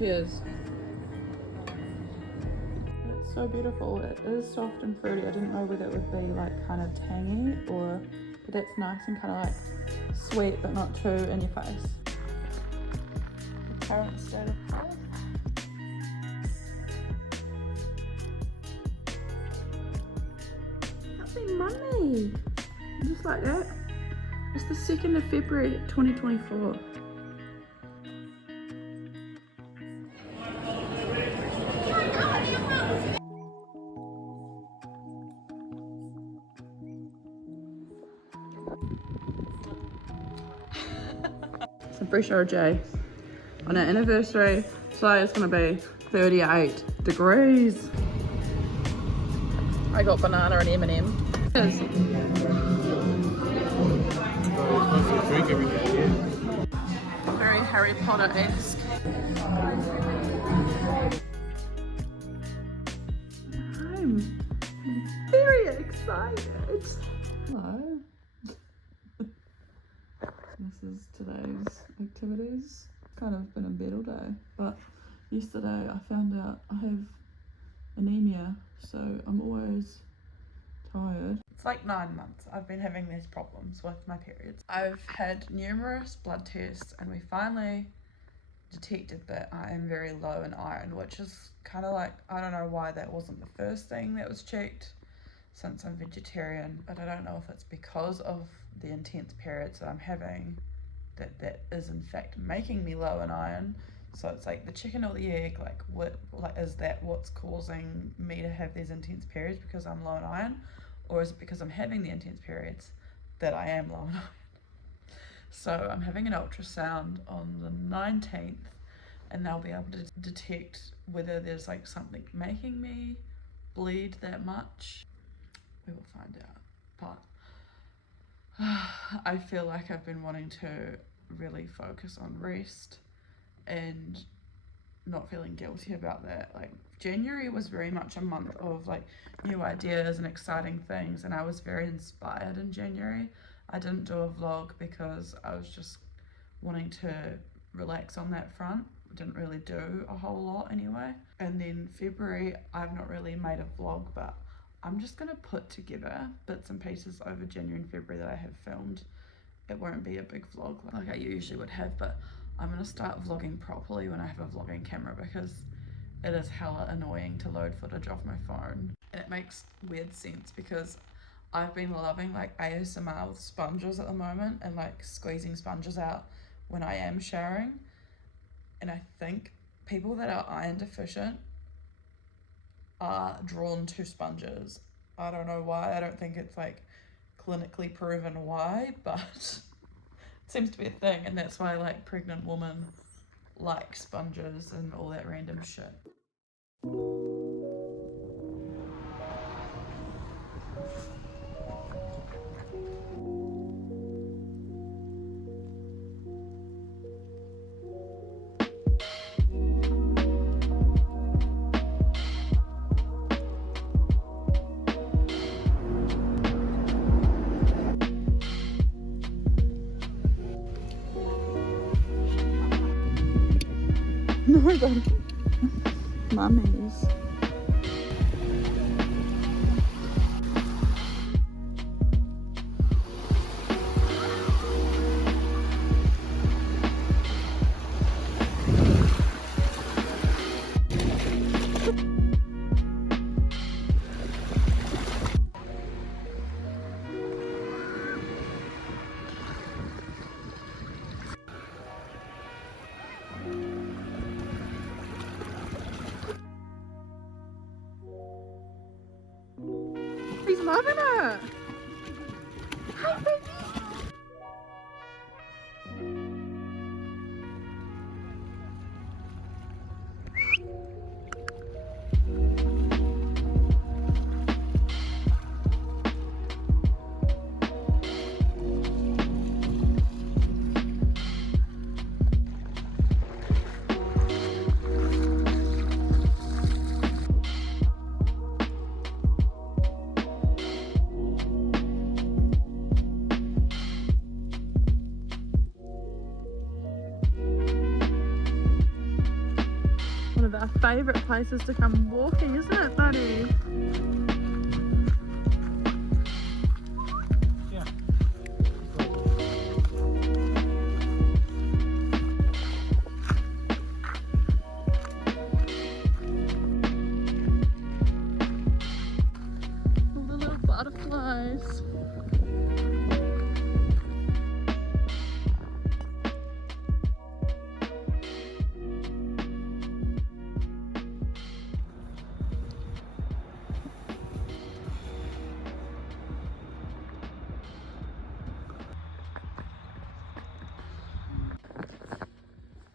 Cheers. It's so beautiful. It is soft and fruity. I didn't know whether it would be like kind of tangy or, but that's nice and kind of like sweet but not too in your face. The current state of play. Happy Monday! Just like that. It's the 2nd of February 2024. Some fresh OJ on our anniversary. So it's gonna be 38 degrees. I got banana and M&M. Very Harry Potter-esque. I'm very excited. Hello. This is today's activities. Kind of been in bed all day, but yesterday I found out I have anemia, so I'm always tired. It's like 9 months I've been having these problems with my periods. I've had numerous blood tests and we finally detected that I am very low in iron, which is kind of like, I don't know why that wasn't the first thing that was checked since I'm vegetarian, but I don't know if it's because of the intense periods that I'm having that is in fact making me low in iron. So it's like the chicken or the egg, like is that what's causing me to have these intense periods because I'm low in iron, or is it because I'm having the intense periods that I am low in iron? So I'm having an ultrasound on the 19th and they'll be able to detect whether there's like something making me bleed that much. We will find out, but I feel like I've been wanting to really focus on rest and not feeling guilty about that. Like January was very much a month of like new ideas and exciting things, and I was very inspired in January. I didn't do a vlog because I was just wanting to relax on that front. Didn't really do a whole lot anyway. And then February, I've not really made a vlog, but I'm just gonna put together bits and pieces over January and February that I have filmed. It won't be a big vlog like I usually would have, but I'm gonna start vlogging properly when I have a vlogging camera, because it is hella annoying to load footage off my phone. And it makes weird sense because I've been loving like ASMR with sponges at the moment and like squeezing sponges out when I am showering. And I think people that are iron deficient are drawn to sponges. I don't know why. I don't think it's like clinically proven why, but it seems to be a thing, and that's why like pregnant women like sponges and all that random shit. No, the mummies. He's loving it. Hi, baby. favourite places to come walking, isn't it, buddy? Yeah. All the little butterflies.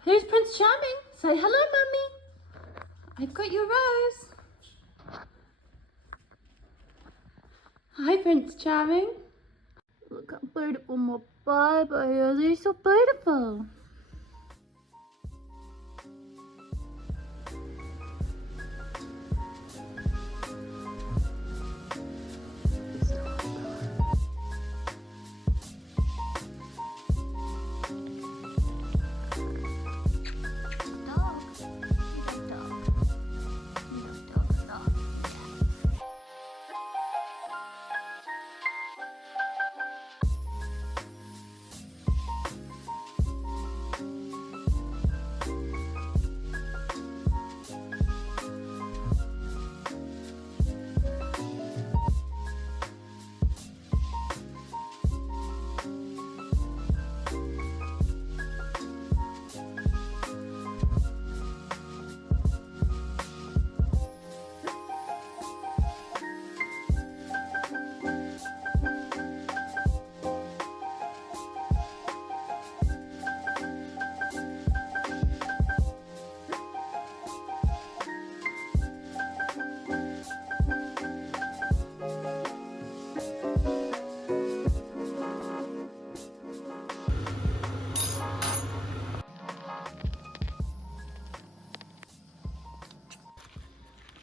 Here's Prince Charming. Say hello, Mummy. I've got your rose. Hi, Prince Charming. Look how beautiful my baby is. He's so beautiful.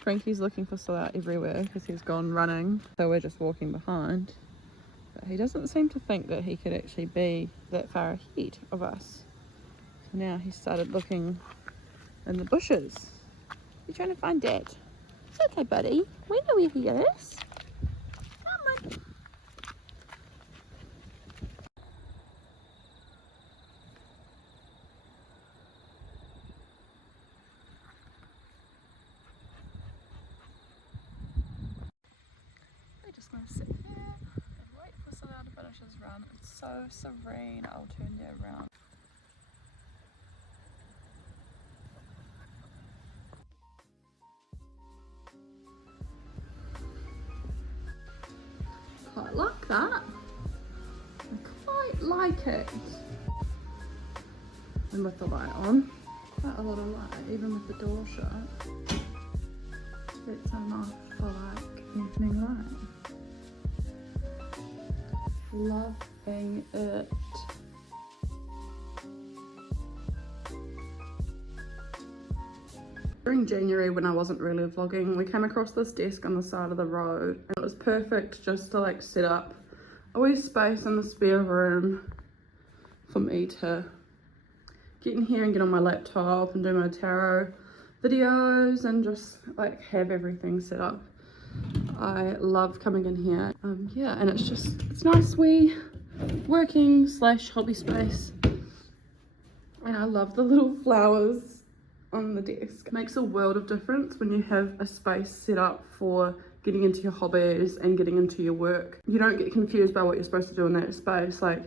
Frankie's looking for Salat everywhere because he's gone running, so we're just walking behind. But he doesn't seem to think that he could actually be that far ahead of us. So now he started looking in the bushes. You're trying to find Dad. It's okay, buddy. We know where he is. Come on. We're just going to sit here and wait for Salat to finish his run. It's so serene. I'll turn you around. Quite like that. I quite like it. And with the light on, quite a lot of light, even with the door shut. It's enough for like evening light. Loving it. During January, when I wasn't really vlogging, we came across this desk on the side of the road and it was perfect just to like set up a wee space in the spare room for me to get in here and get on my laptop and do my tarot videos and just like have everything set up. I love coming in here. Yeah, and it's nice wee working / hobby space. And I love the little flowers on the desk. It makes a world of difference when you have a space set up for getting into your hobbies and getting into your work. You don't get confused by what you're supposed to do in that space. Like,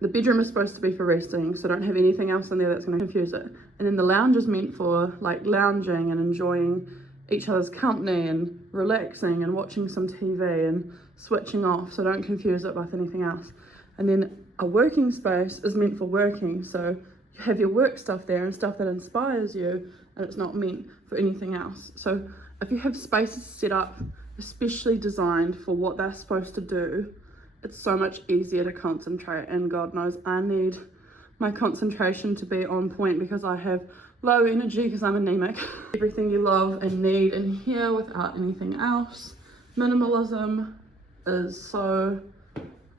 the bedroom is supposed to be for resting, so don't have anything else in there that's going to confuse it. And then the lounge is meant for like lounging and enjoying each other's company and relaxing and watching some TV and switching off, so don't confuse it with anything else. And then a working space is meant for working, so you have your work stuff there and stuff that inspires you, and it's not meant for anything else. So if you have spaces set up especially designed for what they're supposed to do, it's so much easier to concentrate. And God knows I need my concentration to be on point because I have low energy because I'm anemic. Everything you love and need in here without anything else. Minimalism is so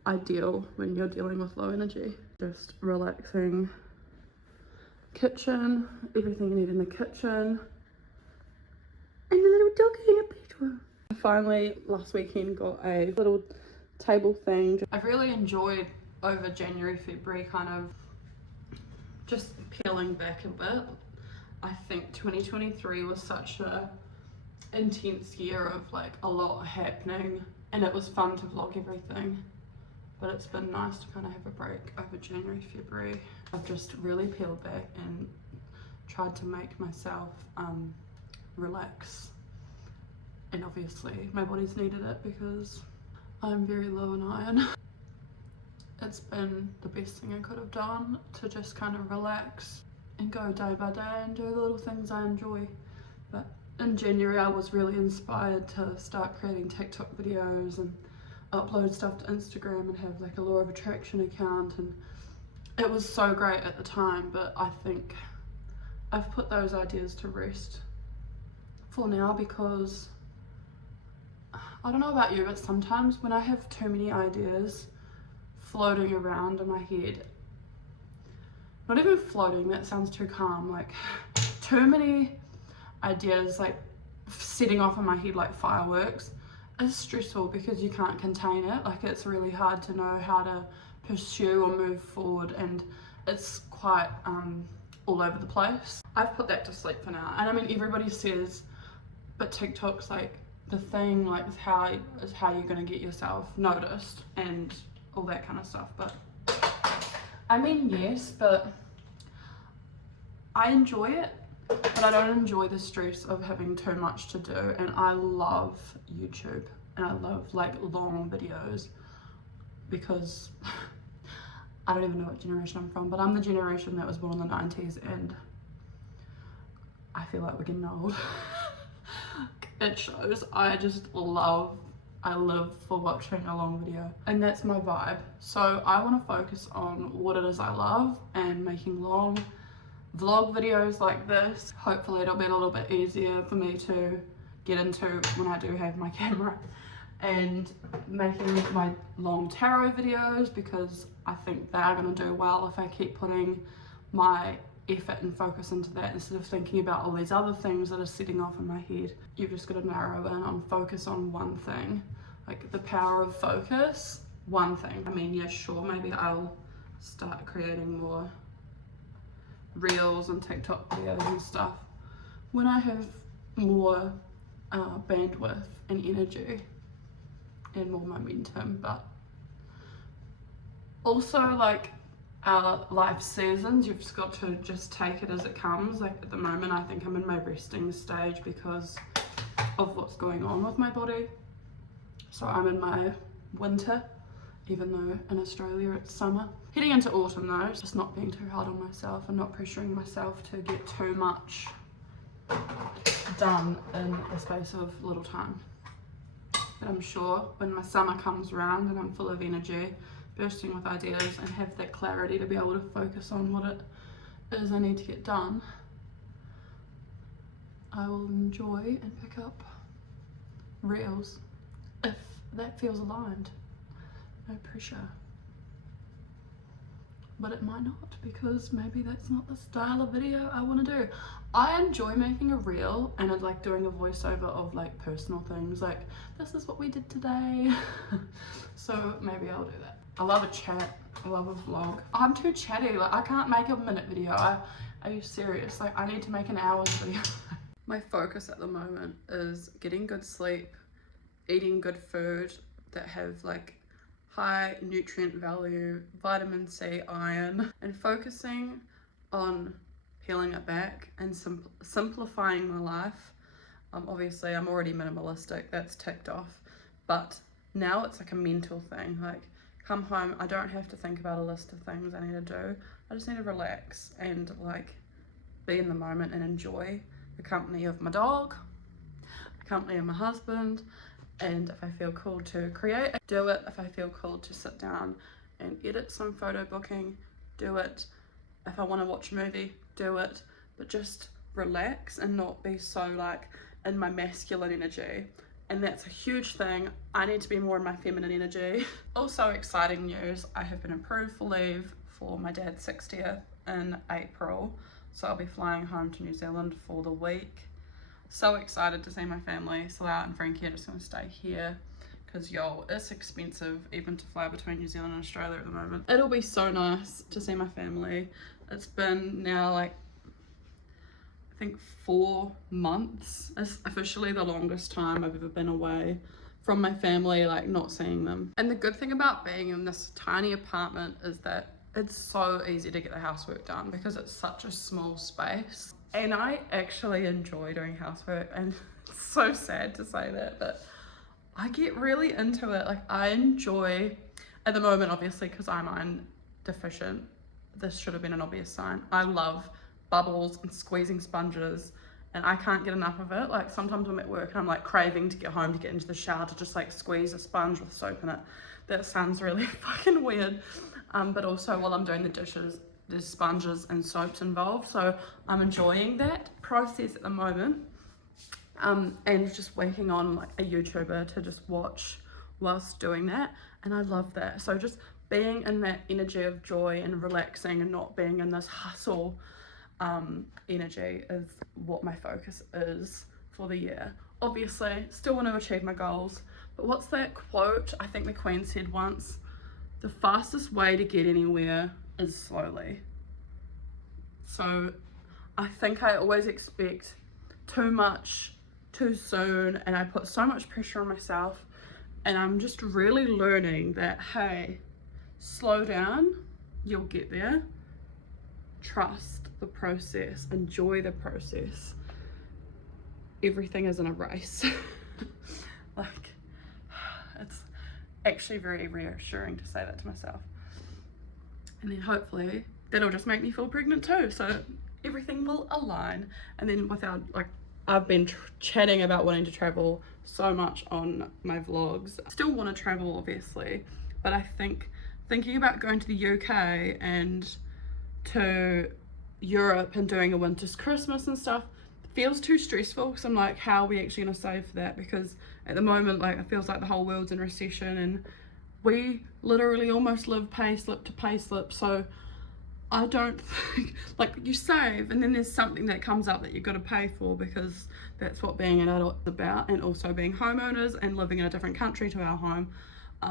ideal when you're dealing with low energy. Just relaxing kitchen, everything you need in the kitchen, and a little doggy in a bedroom. I finally, last weekend, got a little table thing. I've really enjoyed over January, February, kind of just peeling back a bit. I think 2023 was such a intense year of like a lot happening, and it was fun to vlog everything, but it's been nice to kind of have a break over January, February. I've just really peeled back and tried to make myself relax, and obviously my body's needed it because I'm very low in iron. It's been the best thing I could have done to just kind of relax and go day by day and do the little things I enjoy. But in January I was really inspired to start creating TikTok videos and upload stuff to Instagram and have like a law of attraction account, and it was so great at the time, but I think I've put those ideas to rest for now because I don't know about you, but sometimes when I have too many ideas floating around in my head, not even floating, that sounds too calm, like too many ideas like setting off in my head like fireworks, is stressful because you can't contain it. Like it's really hard to know how to pursue or move forward, and it's quite all over the place. I've put that to sleep for now, and I mean everybody says, but TikTok's like the thing, like is how you're gonna get yourself noticed and all that kind of stuff. But I mean yes, but I enjoy it, but I don't enjoy the stress of having too much to do. And I love YouTube and I love like long videos because I don't even know what generation I'm from, but I'm the generation that was born in the 90s, and I feel like we're getting old. It shows. I live for watching a long video, and that's my vibe. So I want to focus on what it is I love and making long vlog videos like this. Hopefully it'll be a little bit easier for me to get into when I do have my camera, and making my long tarot videos because I think they are going to do well if I keep putting my effort and focus into that instead of thinking about all these other things that are setting off in my head. You've just got to narrow in on focus on one thing, like the power of focus, one thing. I mean, yeah, sure, maybe I'll start creating more reels and TikTok videos and stuff when I have more bandwidth and energy and more momentum. But also, like, our life seasons, you've just got to just take it as it comes. Like at the moment I think I'm in my resting stage because of what's going on with my body, so I'm in my winter, even though in Australia it's summer. Heading into autumn though, just not being too hard on myself and not pressuring myself to get too much done in the space of little time. But I'm sure when my summer comes around and I'm full of energy, bursting with ideas, and have that clarity to be able to focus on what it is I need to get done, I will enjoy and pick up reels if that feels aligned. No pressure. But it might not, because maybe that's not the style of video I want to do. I enjoy making a reel and I'd like doing a voiceover of like personal things, like this is what we did today. So maybe I'll do that. I love a chat, I love a vlog. I'm too chatty, like I can't make a minute video. Are you serious? Like I need to make an hour's video. My focus at the moment is getting good sleep, eating good food that have like high nutrient value, vitamin C, iron, and focusing on peeling it back and simplifying my life. Obviously I'm already minimalistic, that's ticked off, but now it's like a mental thing. Like come home, I don't have to think about a list of things I need to do. I just need to relax and like be in the moment and enjoy the company of my dog, the company of my husband. And if I feel called to create, do it. If I feel called to sit down and edit some photo booking, do it. If I want to watch a movie, do it. But just relax and not be so like in my masculine energy. And that's a huge thing. I need to be more in my feminine energy. Also exciting news, I have been approved for leave for my dad's 60th in April. So I'll be flying home to New Zealand for the week. So excited to see my family. Salah and Frankie are just going to stay here because yo, it's expensive even to fly between New Zealand and Australia at the moment. It'll be so nice to see my family. It's been now like I think 4 months. It's officially the longest time I've ever been away from my family, like not seeing them. And the good thing about being in this tiny apartment is that it's so easy to get the housework done because it's such a small space. And I actually enjoy doing housework, and it's so sad to say that, but I get really into it. Like I enjoy, at the moment obviously because I'm iron deficient, this should have been an obvious sign, I love bubbles and squeezing sponges, and I can't get enough of it. Like sometimes I'm at work and I'm like craving to get home to get into the shower to just like squeeze a sponge with soap in it. That sounds really fucking weird, but also while I'm doing the dishes there's sponges and soaps involved, so I'm enjoying that process at the moment, and just waiting on like a YouTuber to just watch whilst doing that, and I love that. So just being in that energy of joy and relaxing and not being in this hustle energy is what my focus is for the year. Obviously still want to achieve my goals, but what's that quote I think the Queen said once? The fastest way to get anywhere is slowly. So I think I always expect too much too soon, and I put so much pressure on myself, and I'm just really learning that, hey, slow down, you'll get there. Trust the process, enjoy the process. Everything isn't a race. Like, it's actually very reassuring to say that to myself. And then hopefully that'll just make me feel pregnant too, so everything will align. And then without, like, I've been chatting about wanting to travel so much on my vlogs. Still want to travel obviously, but I think thinking about going to the UK and to Europe and doing a winter's Christmas and stuff feels too stressful, because I'm like, how are we actually going to save for that? Because at the moment, like, it feels like the whole world's in recession and we literally almost live pay slip to pay slip. So I don't think, like, you save and then there's something that comes up that you've got to pay for, because that's what being an adult is about, and also being homeowners and living in a different country to our home.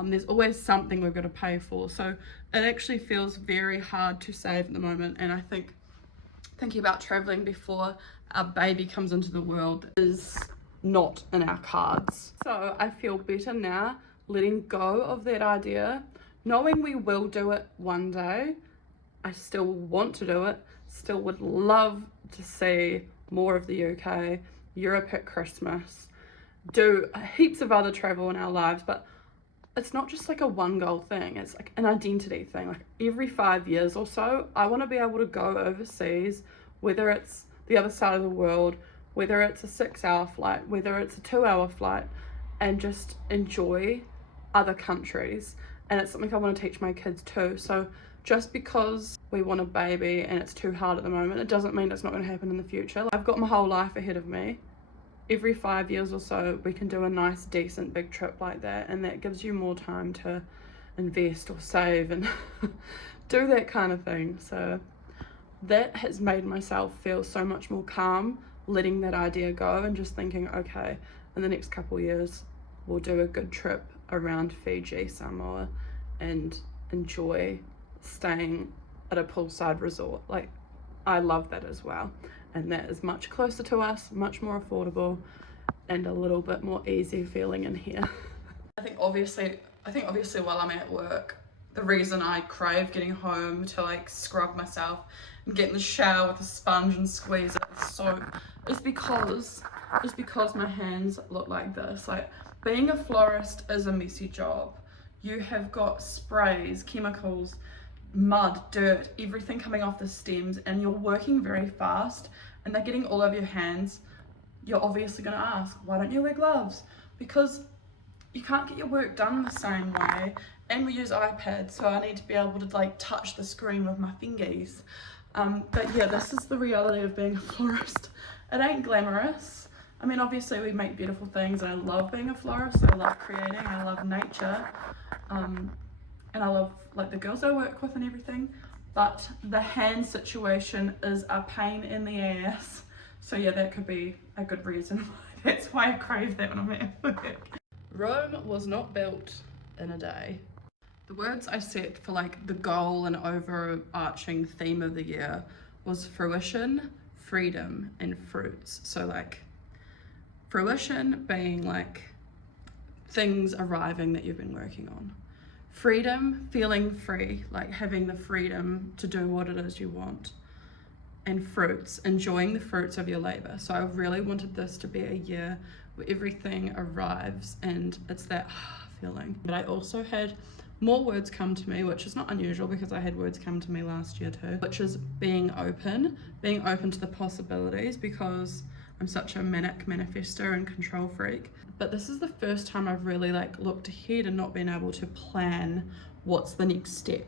There's always something we've got to pay for. So it actually feels very hard to save at the moment, and I think thinking about traveling before a baby comes into the world is not in our cards. So I feel better now letting go of that idea, knowing we will do it one day. I still want to do it, still would love to see more of the UK, Europe at Christmas, do heaps of other travel in our lives, but it's not just like a one goal thing, it's like an identity thing. Like every 5 years or so, I want to be able to go overseas, whether it's the other side of the world, whether it's a 6-hour flight, whether it's a 2-hour flight, and just enjoy other countries. And it's something I want to teach my kids too. So just because we want a baby and it's too hard at the moment, it doesn't mean it's not going to happen in the future. I've got my whole life ahead of me. Every 5 years or so, we can do a nice, decent, big trip like that, and that gives you more time to invest or save and do that kind of thing. So that has made myself feel so much more calm, letting that idea go and just thinking, okay, in the next couple of years, we'll do a good trip around Fiji, Samoa, and enjoy staying at a poolside resort. Like, I love that as well, and that is much closer to us, much more affordable, and a little bit more easy feeling in here. I think obviously while I'm at work, the reason I crave getting home to like scrub myself and get in the shower with a sponge and squeeze it is because my hands look like this. Like, being a florist is a messy job. You have got sprays, chemicals, mud, dirt, everything coming off the stems, and you're working very fast and they're getting all over your hands. You're obviously going to ask, why don't you wear gloves? Because you can't get your work done the same way, and we use iPads, so I need to be able to like touch the screen with my fingers. But yeah, this is the reality of being a florist. It ain't glamorous. I mean, obviously we make beautiful things, and I love being a florist. I love creating, I love nature, and I love like the girls I work with and everything. but the hand situation is a pain in the ass. So yeah, that could be a good reason why. That's why I crave that when I'm at work. Rome was not built in a day. The words I set for like the goal and overarching theme of the year was fruition, freedom, and fruits. So like fruition being like things arriving that you've been working on. Freedom, feeling free, like having the freedom to do what it is you want. And fruits, enjoying the fruits of your labor. So I really wanted this to be a year where everything arrives and it's that feeling. But I also had more words come to me, which is not unusual because I had words come to me last year too, which is being open to the possibilities, because I'm such a manic manifestor and control freak. But this is the first time I've really like looked ahead and not been able to plan what's the next step,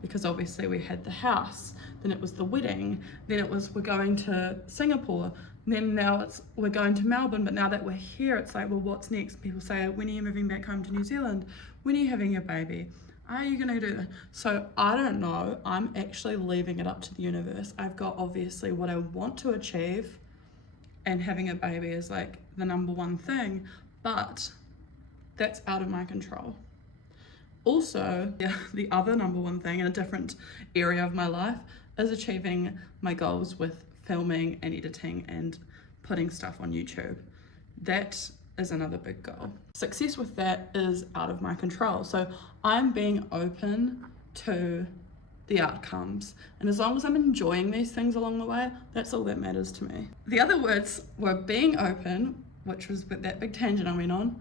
because obviously we had the house, then it was the wedding, then it was we're going to Singapore, then now it's we're going to Melbourne. But now that we're here, it's like, well, what's next? People say, when are you moving back home to New Zealand? When are you having your baby? Are you gonna do that? So I don't know. I'm actually leaving it up to the universe. I've got obviously what I want to achieve, and having a baby is like the number one thing, but that's out of my control. Also, the other number one thing in a different area of my life is achieving my goals with filming and editing and putting stuff on YouTube. That is another big goal. Success with that is out of my control. So I'm being open to the outcomes. And as long as I'm enjoying these things along the way, that's all that matters to me. The other words were being open, which was that big tangent I went on,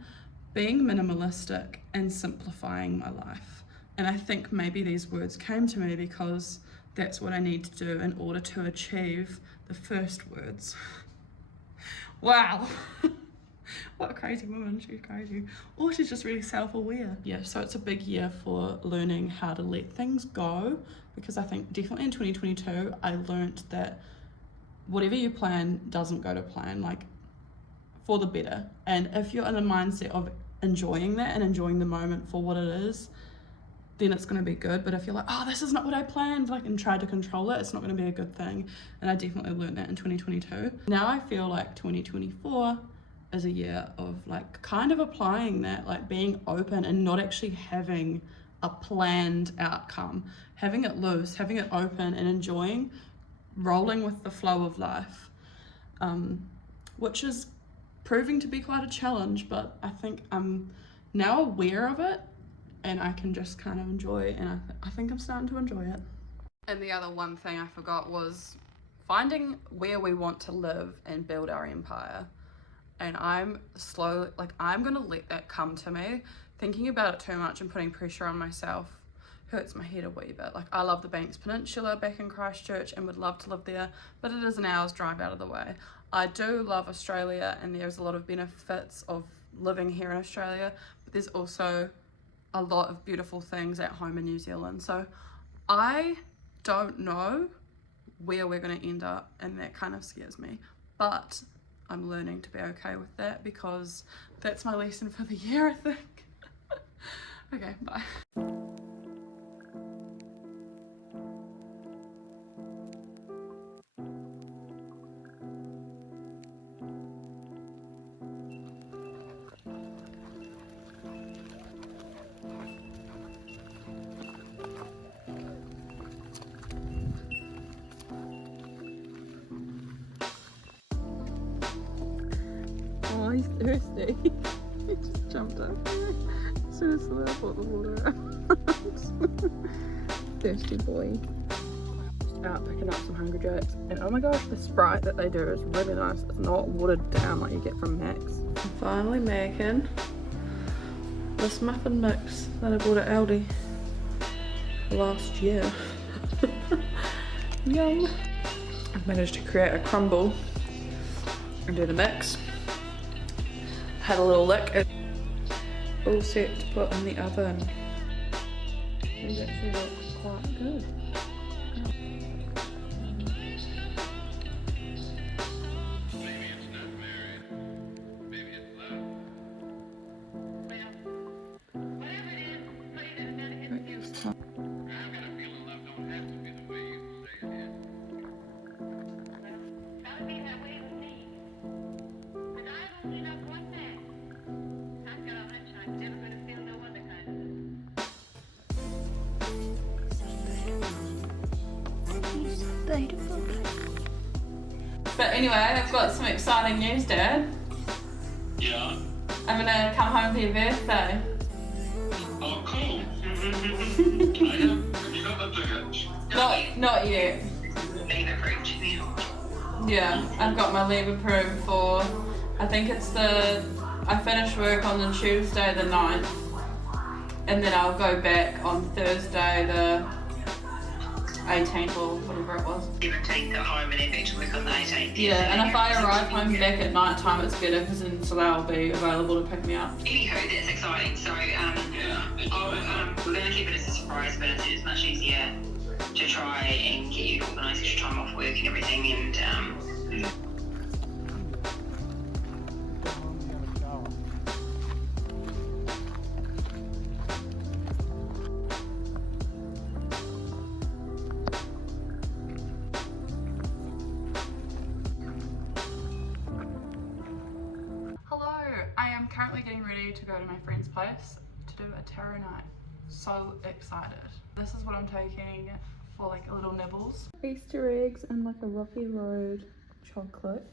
being minimalistic, and simplifying my life. And I think maybe these words came to me because that's what I need to do in order to achieve the first words. Wow. What a crazy woman, she's crazy. Or she's just really self-aware. Yeah, so it's a big year for learning how to let things go, because I think definitely in 2022, I learned that whatever you plan doesn't go to plan, like for the better. And if you're in a mindset of enjoying that and enjoying the moment for what it is, then it's going to be good. But if you're like, oh, this is not what I planned, like, and tried to control it, it's not going to be a good thing. And I definitely learned that in 2022. Now I feel like 2024 is a year of like kind of applying that, like being open and not actually having a planned outcome, having it loose, having it open, and enjoying rolling with the flow of life, which is proving to be quite a challenge, but I think I'm now aware of it and I can just kind of enjoy it, and I think I'm starting to enjoy it. And the other one thing I forgot was finding where we want to live and build our empire. And I'm slowly, like, I'm gonna let that come to me. Thinking about it too much and putting pressure on myself hurts my head a wee bit. Like, I love the Banks Peninsula back in Christchurch and would love to live there, but it is an hour's drive out of the way. I do love Australia, and there's a lot of benefits of living here in Australia, but there's also a lot of beautiful things at home in New Zealand. So I don't know where we're going to end up, and that kind of scares me, but I'm learning to be okay with that, because that's my lesson for the year, I think. Okay, bye. Oh, he's thirsty. He just jumped up as soon as I put the water out. Thirsty boy. Just out picking up some Hungry Jacks, and oh my gosh, the Sprite that they do is really nice. It's not watered down like you get from Max. I'm finally making this muffin mix that I bought at Aldi last year. Yum. I've managed to create a crumble and do the mix. Had a little lick, and all set to put in the oven. These actually look quite good. But anyway, I've got some exciting news, Dad. Yeah. I'm gonna come home for your birthday. Oh, cool. Have you got the tickets? Not yet. Leave approved. Yeah, I've got my leave approved for, I think it's I finish work on the Tuesday the 9th, and then I'll go back on Thursday the 18th or whatever it was. 17th at home and then back to work on the 18th. Yeah, and if I arrive home back at night time, it's better because then Salah will be available to pick me up. Anywho, that's exciting. So, we're going to keep it as a surprise, but it's much easier to try and get you to organise extra time off work and everything. And Hello, I am currently getting ready to go to my friend's place to do a tarot night. So excited. This is what I'm taking for like a little nibbles. Easter eggs and like a Rocky Road chocolate.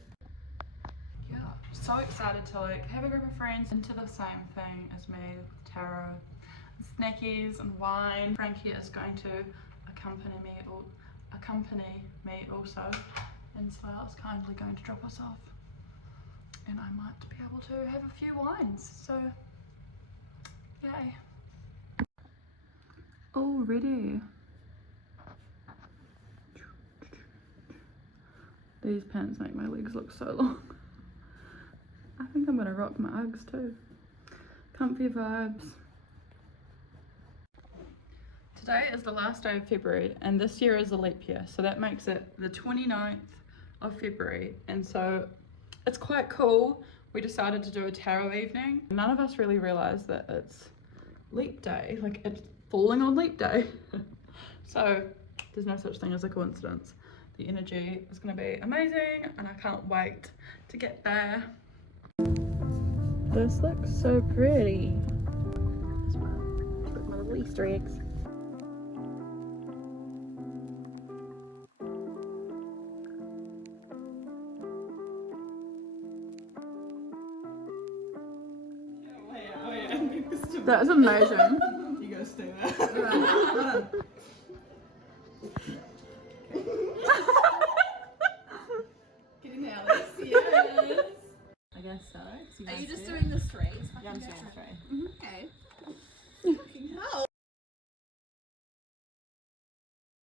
Yeah, so excited to like have a group of friends into the same thing as me with tarot, snackies and wine. Frankie is going to accompany me also, and Slough is kindly going to drop us off. And I might be able to have a few wines, so yay. Already. These pants make my legs look so long. I think I'm gonna rock my Uggs too. Comfy vibes. Today is the last day of February and this year is a leap year, so that makes it the 29th of February, and so it's quite cool. We decided to do a tarot evening. None of us really realized that it's leap day, like it's falling on leap day. So there's no such thing as a coincidence. The energy is gonna be amazing and I can't wait to get there. This looks so pretty. This one, with my little Easter eggs. That's amazing. You gotta stay there. Getting Alex, yes. I guess so. Are you just doing the straight? Yeah, I'm doing the straight.